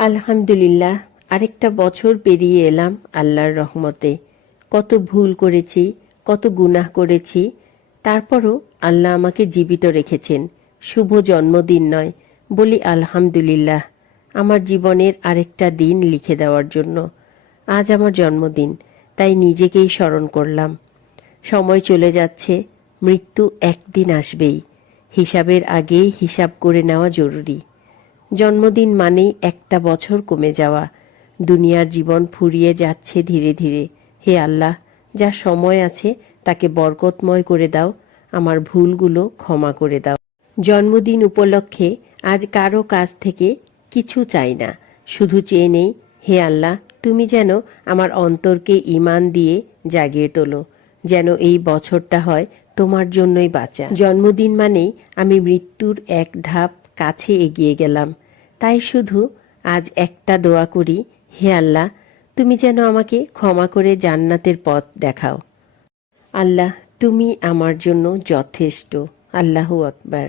আলহামদুলিল্লাহ, আরেকটা বছর পেরিয়ে এলাম আল্লাহর রহমতে। কত ভুল করেছি, কত গুনাহ করেছি, তারপরও আল্লাহ আমাকে জীবিত রেখেছেন। শুভ জন্মদিন নয়, বলি আলহামদুলিল্লাহ আমার জীবনের আরেকটা দিন লিখে দেওয়ার জন্য। আজ আমার জন্মদিন, তাই নিজেকেই স্মরণ করলাম। সময় চলে যাচ্ছে, মৃত্যু একদিন আসবেই। হিসাবের আগেই হিসাব করে নেওয়া জরুরি। জন্মদিন মানেই একটা বছর কমে যাওয়া। দুনিয়ার জীবন ফুরিয়ে যাচ্ছে ধীরে ধীরে। হে আল্লাহ, যা সময় আছে তাকে বরকতময় করে দাও, আমার ভুলগুলো ক্ষমা করে দাও। জন্মদিন উপলক্ষে আজ কারো কাছ থেকে কিছু চাই না, শুধু চেয়ে নেই, হে আল্লাহ, তুমি যেন আমার অন্তরকে ঈমান দিয়ে জাগিয়ে তোলো, যেন এই বছরটা হয় তোমার জন্যই বাঁচা। জন্মদিন মানেই আমি মৃত্যুর এক ধাপ কাছে এগিয়ে গেলাম। তাই শুধু আজ একটা দোয়া করি, হে আল্লাহ, তুমি যেন আমাকে ক্ষমা করে জান্নাতের পথ দেখাও। আল্লাহ, তুমি আমার জন্য যথেষ্ট। আল্লাহু আকবার।